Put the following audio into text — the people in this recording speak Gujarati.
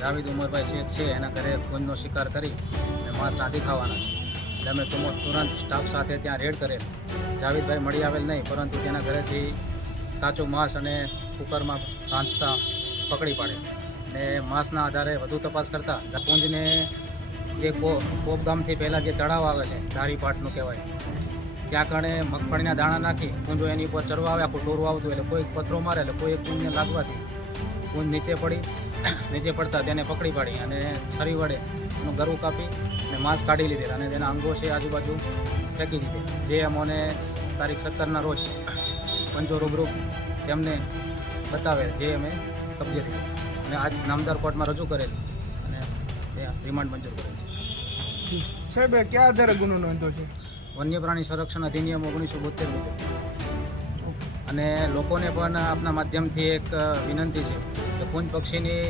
જાવેદ ઉમરભાઈ શેખ છે, એના ઘરે ખૂનનો શિકાર કરી અને માંસ રાંધી ખાવાના છે. એટલે અમે તુરંત સ્ટાફ સાથે ત્યાં રેડ કરેલ જાવીદભાઈ મળી આવેલ નહીં, પરંતુ તેના ઘરેથી કાચો માંસ અને કુકરમાં રાંધતા પકડી પાડે. અને માંસના આધારે વધુ તપાસ કરતા કુંજને જે કોપ ગામથી પહેલાં જે તળાવ આવે છે ધારી પાટનું કહેવાય, ત્યાં કણે મગફળીના દાણા નાખી કુંજો એની ઉપર ચરવા આવે આખું ટોરું આવતું એટલે કોઈ પથરો મારે એટલે કોઈ કુંજને લાગવાથી કુંજ નીચે પડી નીચે પડતા તેને પકડી પાડી અને છરી વડે એનું ગરું કાપી અને માંસ કાઢી લીધેલ અને તેના અંગો છે આજુબાજુ ફેંકી દીધે જે અમોને તારીખ સત્તરના રોજ પંચો રૂબરૂ તેમને બતાવે જે અમે કબજે લીધું અને આજ નામદાર કોર્ટમાં રજૂ કરેલ અને રિમાન્ડ મંજૂર કરેલ છે. સાહેબ કયા આધારે ગુનો નોંધો છે? વન્ય પ્રાણી સંરક્ષણ અધિનિયમ ઓગણીસો બોતેર મુજબ. અને લોકોને પણ આપના માધ્યમથી એક વિનંતી છે કે પૂંજ પક્ષીની